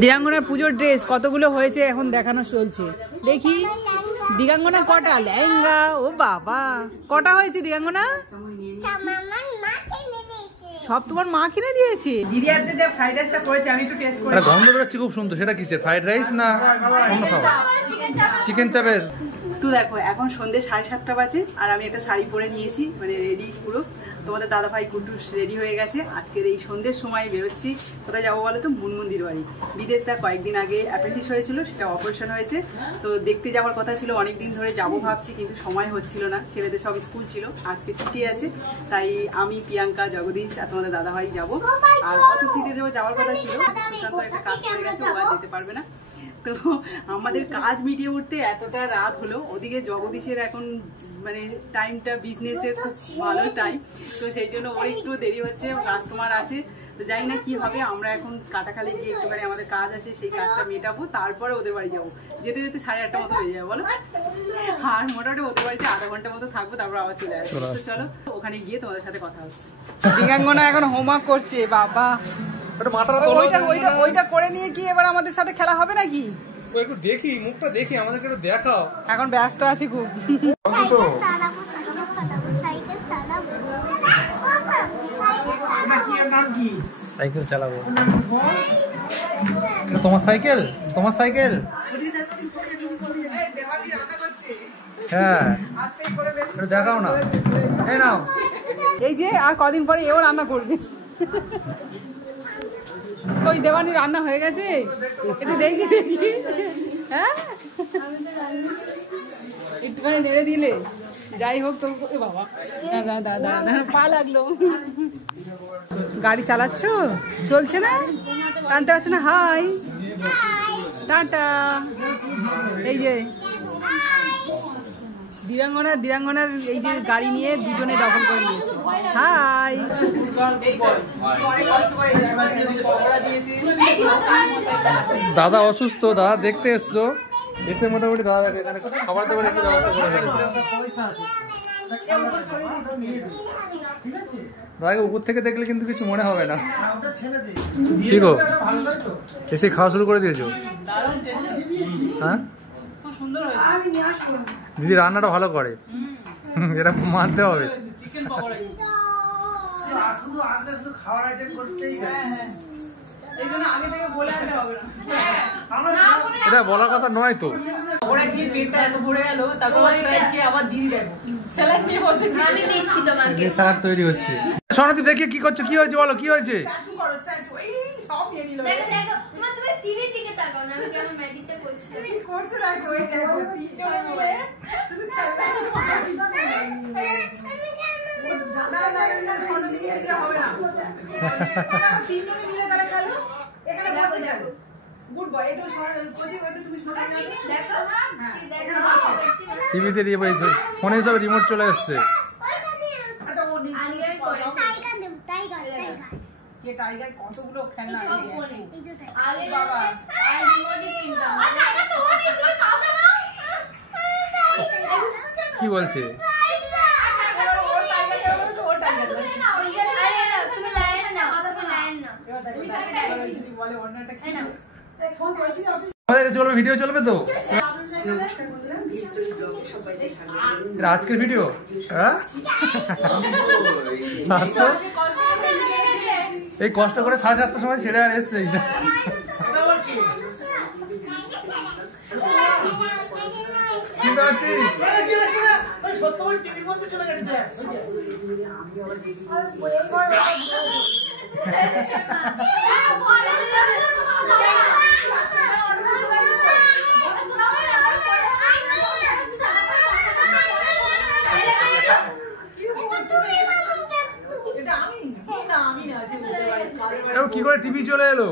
দিগাঙ্গনার পুজোর ড্রেস কতগুলো হয়েছে এখন দেখানো চলছে। দেখি দিগাঙ্গনা কটা লেহেঙ্গা, ও বাবা কটা হয়েছে দিগাঙ্গনা? সব তোমার মা কিনে দিয়েছে। দিদি আজকে যে ফ্রাইড রাইসটা করেছে আমি একটু টেস্ট করি। গন্ধ বেরোচ্ছে খুব সুন্দর। সেটা কিসের ফ্রাইড রাইস না অন্য খাবার? চিকেন চাপের। তো দেখো এখন সন্ধ্যে 7:30 বাজে আর আমি একটা শাড়ি পরে নিয়েছি, মানে রেডি পুরো। তোমাদের দাদাভাই কুটুস রেডি হয়ে গেছে। আজকের এই সন্ধ্যের সময় বেরোচ্ছি। কোথায় যাবো বলো তো? মুনমুন্দির বাড়ি। বিদেশটা কয়েকদিন আগে অ্যাপেন্ডিক্স হয়েছিল, সেটা অপারেশন হয়েছে। তো দেখতে যাওয়ার কথা ছিল, অনেক দিন ধরে যাবো ভাবছি, কিন্তু সময় হচ্ছিল না। ছেলেদের সব স্কুল ছিল, আজকে ছুটি আছে। তাই আমি, প্রিয়াঙ্কা, জগদীশ আর তোমাদের দাদাভাই যাবো। আর অত শীতের যাওয়ার কথা ছিল, সুশান্ত একটা কাজ করে গেছে, ও আর যেতে পারবে না। তো আমাদের কাজ মিটিয়ে উঠতে এতটা রাত হলো। ওদিকে জগদীশের এখন মানে টাইমটা বিজনেসের খুব ভালো টাইম, তো সেই জন্য ওর একটু দেরি হচ্ছে, কাস্টমার আছে। তো জানি না কি হবে। আমরা এখন কাটাখালি গিয়ে একটুখানি আমাদের কাজ আছে, সেই কাজটা মেটাবো, তারপরে ওদের বাড়ি যাবো। যেতে যেতে 8:30 মতো হয়ে যাবে বলো। আর মোটামুটি ওদের বাড়িতে আধা ঘন্টার মতো থাকবো, তারপর আবার চলে আসবো। তো চলো ওখানে গিয়ে তোমাদের সাথে কথা হচ্ছে। দিগাঙ্গনা এখন হোমওয়ার্ক করছে। বাবা ওইটা করে নিয়ে কি এবার আমাদের সাথে খেলা হবে নাকি? একটু দেখি, মুখটা দেখি, আমাদেরকে একটু দেখাও। এখন ব্যস্ত আছি খুব। সাইকেল চালাবো। তোমার সাইকেল? তোমার সাইকেল? হ্যাঁ দেখাও না। এই নাও। এই যে আর কদিন পরে এও রান্না করবে। ওই দেওয়ানি রান্না হয়ে গেছে, একটু দেখি দেখি। হ্যাঁ একটুখানি নেড়ে দিলে যাই হোক। তো বাবা দাদা পা লাগলো। গাড়ি চালাচ্ছ? চলছে না? টানতে পারছে না? হাই টাটা। এই যে দিরাঙ্গনার এই যে গাড়ি নিয়ে দুজনে দখল করে নিয়েছে। হাই দাদা অসুস্থ, দাদা দেখতে এসছো, এসে মোটামুটি দাদাকে এখানে খাবার দাবার একটু ব্যবস্থা করে দাদাকে উপর থেকে দেখলে কিন্তু কিছু মনে হবে না। ঠিক গো, এসে খাওয়া শুরু করে দিয়েছো? হ্যাঁ দিদি রান্নাটা ভালো করে, এটা মানতে হবে। এটা বলার কথা নয় তো। ওরা গিয়ে পেটটা এত ভরে গেল, তারপর আবার দিদি দেখো স্যালাড নিয়ে বলতেছি। আমি দিচ্ছি তোমাকে। স্যালাড তৈরি হচ্ছে। সোনাদি দেখে কি করছো? কি হয়েছে বলো, কি হয়েছে? সব নিয়ে নিল। দেখো দেখো মা, তুমি টিভির দিকে তাকাও না, আমি কেমন ম্যাজিকটা করছি। তুমি করতে লাগো, এই দেখো তিনজনে মিলে শুধু খেলনা। না না না, সোনাদি এসে হবে না। তিনজনে মিলে তারা খেলো, এখানে বসে খেলো। Good boy. এটা কোজি ওটা তুমি শোনা যাবে। দেখো দেখো টিভিতে দিয়ে ভাই ফোনে সব রিমোট চলে আসছে। আচ্ছা ও আগে আমি করে টাইগার দেব, টাইগার কে টাইগার কতগুলো খেলনা আছে এই যে আগে বাবা আর রিমোটই কিনতাম। আর টাইগার তো ওর এগুলো কাছে না। কি বলছে? ওর টাইগার ওর টাইগার না। আরে না তুমি লাইন নাও, তুমি লাইন নাও। ওই টাইগার যদি বলে অন্যটা কি নাও। ফোন করেছি অফিস। আমাদের চলবে, ভিডিও চলবে তো? আজকের ভিডিও হ্যাঁ এই কষ্ট করে 7:30 সময় ছেড়ে আর এসছে। কি করে টিভি চলে এলো?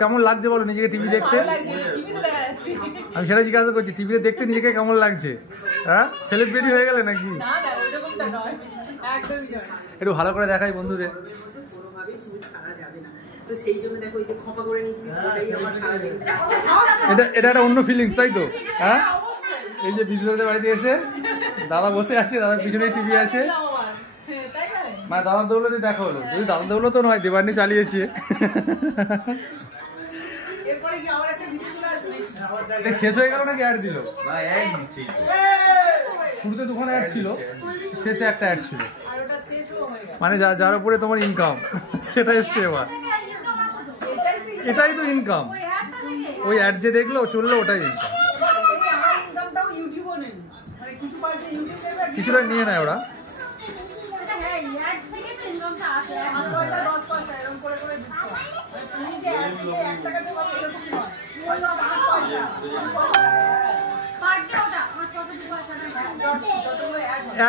কেমন লাগছে বলো নিজেকে টিভি দেখতে? আমি সেটা জিজ্ঞাসা করছি, টিভিতে দেখতে নিজেকে কেমন লাগছে? হ্যাঁ সেলিব্রিটি হয়ে গেলে নাকি? একটু ভালো করে দেখাই বন্ধুদের। এটা একটা অন্য ফিলিংস, তাই তো? হ্যাঁ এই যে বিদ্যুতের বাড়িতে এসে দাদা বসে আছে, দাদার পিছনে টিভি আছে, মানে দাদার দৌলতে দেখা হলো। যদি দাদার দৌলত তো নয়, দেবান্নি চালিয়েছে। শেষ হয়ে গেল নাকি অ্যাড দিল? শুরুতে দুখানে অ্যাড ছিল, শেষে একটা অ্যাড ছিল, মানে যার উপরে তোমার ইনকাম সেটা এসছে এবার। এটাই তো ইনকাম, ওই অ্যাড যে দেখলো চললো ওটাই ইনকাম। কিছুটা নিয়ে নেয় ওরা।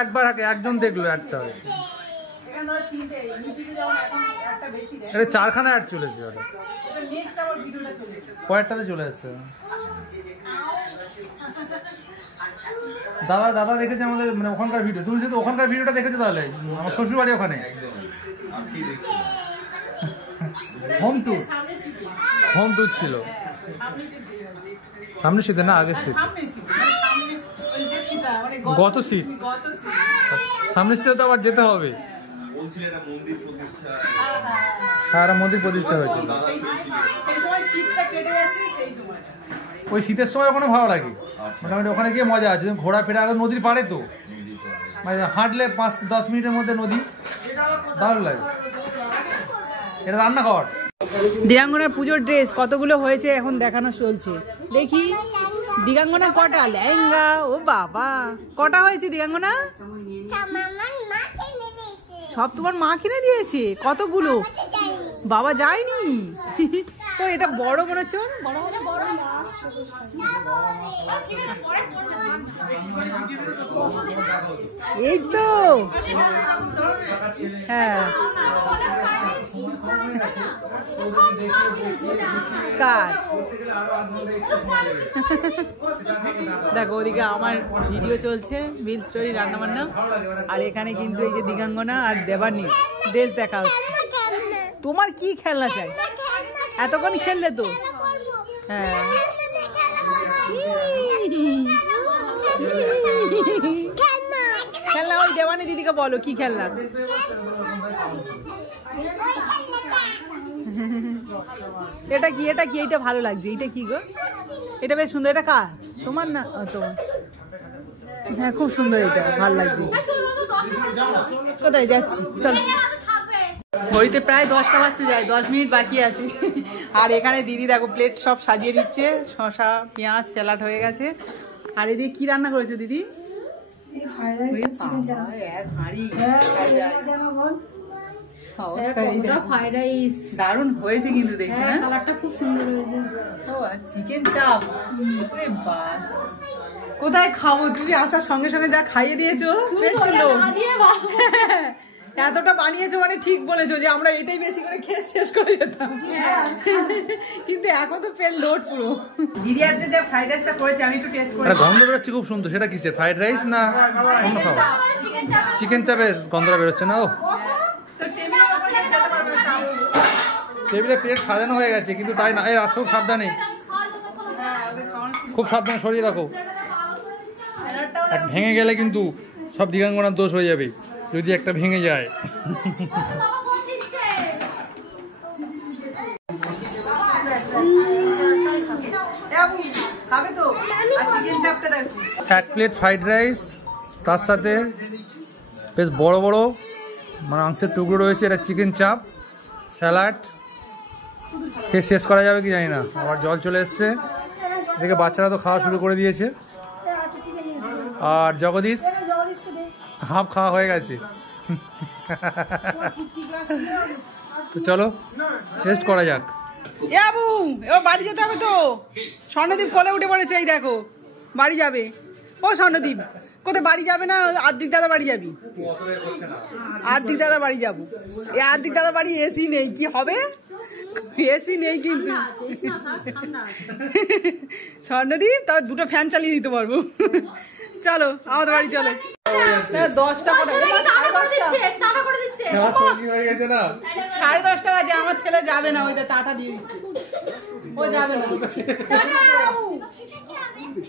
একবার একজন দেখলো অ্যাডটা, এটা 4খানা অ্যাড চলেছে, ওটা কয়েকটাতে চলে এসছে। দাদা দেখেছে আমাদের মানে ওখানকার ভিডিও। তুমি যদি ওখানকার ভিডিওটা দেখেছো তাহলে, আমার শ্বশুর বাড়ি ওখানে, হোম ট্যুর ছিল। সামনে শীতে না আগের শীত, গত শীত। সামনে শীতে তো আবার যেতে হবে। হ্যাঁ, মন্দির প্রতিষ্ঠা হয়েছে। ওই শীতের সময় ওখানে ভালো লাগে, মোটামুটি ওখানে গিয়ে মজা আছে। ঘোরাফেরা আগে নদীর পাড়ে তো, মানে হাঁটলে 5-10 মিনিটের মধ্যে নদী, দারুণ লাগে। এটা রান্নাঘর। দিগাঙ্গনার পুজোর ড্রেস কতগুলো হয়েছে এখন দেখানো চলছে। দেখি দিগাঙ্গনা কটা লেহেঙ্গা, ও বাবা কটা হয়েছে দিগাঙ্গনা? সব তোমার মা কিনে দিয়েছে? কতগুলো? বাবা যায়নি তো, এটা বড় মনে হচ্ছে। এই তো হ্যাঁ, দেখো ওদিকে আমার ভিডিও চলছে, মিল স্টোরি রান্না বান্না, আর এখানে কিন্তু এই যে দিগাঙ্গনা আর দেবানী ড্রেস দেখা হচ্ছে। তোমার কি খেলনা চাই? এতক্ষণ খেললে তো। হ্যাঁ, খেলনা ওই দেবানী দিদিকে বলো কি খেলনা। এটা কি? এটা কি? এইটা ভালো লাগছে। এটা কি গো? এটা বেশ সুন্দর। এটা কার? তোমার না? তোমার। হ্যাঁ, খুব সুন্দর, এটা ভালো লাগছে। কোথায় যাচ্ছি? চলো। ঘড়িতে প্রায় 10টা বাজতে যায়, 10 মিনিট বাকি আছে। আর এখানে দিদি দেখো প্লেট সব সাজিয়ে দিচ্ছে, শসা পেঁয়াজ স্যালাড হয়ে গেছে। আর এদিকে কি রান্না করেছো দিদি? দারুণ হয়েছে কিন্তু দেখতে, কালারটা খুব সুন্দর হয়েছে। চিকেন চাপ, কোথায় খাবো? তুমি আসার সঙ্গে সঙ্গে যা খাইয়ে দিয়েছো, এতটা বানিয়েছো মানে ঠিক বলেছো যে আমরা এটাই বেশি করে খেয়ে শেষ করে যেতাম, কিন্তু এখন তো পেট লোড পুরো। দিদি আজকে যে ফ্রাইড রাইসটা করেছে আমি একটু টেস্ট করি। গন্ধ বেরোচ্ছে খুব সুন্দর। সেটা কিসের ফ্রাইড রাইস না অন্য খাবার? চিকেন চাপের গন্ধটা বেরোচ্ছে না? ও টেবিলে প্লেট সাজানো হয়ে গেছে, কিন্তু তাই না, খুব সাবধানে, খুব সাবধানে সরিয়ে রাখো। ভেঙে গেলে কিন্তু সব দিগাঙ্গনার দোষ হয়ে যাবে যদি একটা ভেঙে যায়। এক প্লেট ফ্রাইড রাইস, তার সাথে বেশ বড় বড় মাংসের টুকরো রয়েছে, এটা চিকেন চাপ, স্যালাড। খেয়ে শেষ করা যাবে কি জানি না, আবার জল চলে এসছে। এদিকে বাচ্চারা তো খাওয়া শুরু করে দিয়েছে, আর জগদীশ হাফ খাওয়া হয়ে গেছে। তো চলো টেস্ট করা যাক। এবার বাড়ি যেতে হবে তো। স্বর্ণদীপ কোলে উঠে পড়েছে, এই দেখো বাড়ি যাবে। ও স্বর্ণদীপ কোথায়? বাড়ি যাবে না আর্দিক দাদা বাড়ি যাবি? আর্দিক দাদা বাড়ি যাবো। এই আর্দিক দাদা বাড়ি এসি নেই, কি হবে? এসি নেই কিন্তু। স্বর্ণদীপ তবে দুটো ফ্যান চালিয়ে দিতে পারবো। চলো আমাদের বাড়ি চলো। 10টা 10:30 বাজে, আমার ছেলে যাবে না, ওই টাটা দিয়ে দিচ্ছে, ও যাবে না।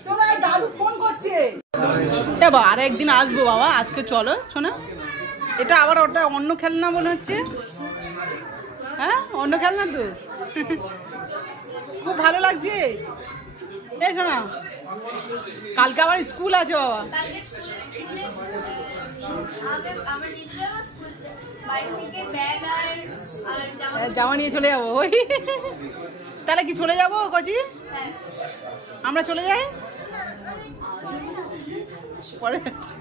চলো এই দাদু ফোন করছে। এবার আর একদিন আসবো বাবা, আজকে চলো শোনা। এটা আবার ওটা অন্য খেলনা মনে হচ্ছে। হ্যাঁ অন্য খেলনা তো। খুব ভালো লাগছে। এই শোনা কালকে আবার স্কুল আছে বাবা। জামা নিয়ে চলে যাবো ওই। তাহলে কি চলে যাবো কচি? আমরা চলে যাই পরে যাচ্ছি।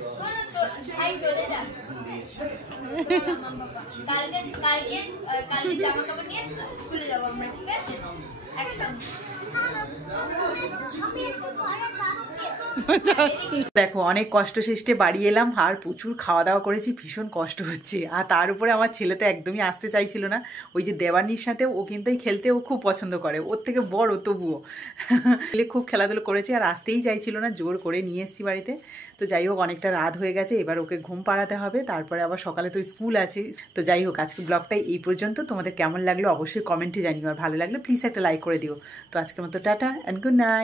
দেখো অনেক কষ্ট শেষে বাড়ি এলাম আর প্রচুর খাওয়া দাওয়া করেছি, ভীষণ কষ্ট হচ্ছে। আর তার উপরে আমার ছেলে তো একদমই আসতে চাইছিল না। ওই যে দেবানির সাথে ও কিন্তু খেলতে ও খুব পছন্দ করে, ওর থেকে বড় তবুও ছেলে খুব খেলাধুলো করেছে আর আসতেই চাইছিল না, জোর করে নিয়ে এসেছি বাড়িতে। তো যাই হোক অনেকটা রাত হয়ে গেছে, এবার ওকে ঘুম পাড়াতে হবে, তারপরে আবার সকালে তো স্কুল আছে। তো যাই হোক আজকে ব্লগটাই এই পর্যন্ত। তোমাদের কেমন লাগলো অবশ্যই কমেন্টে জানিও, আর ভালো লাগলে প্লিজ একটা লাইক করে দিও। তো আজকের মতো টাটা অ্যান্ড গুড নাইট।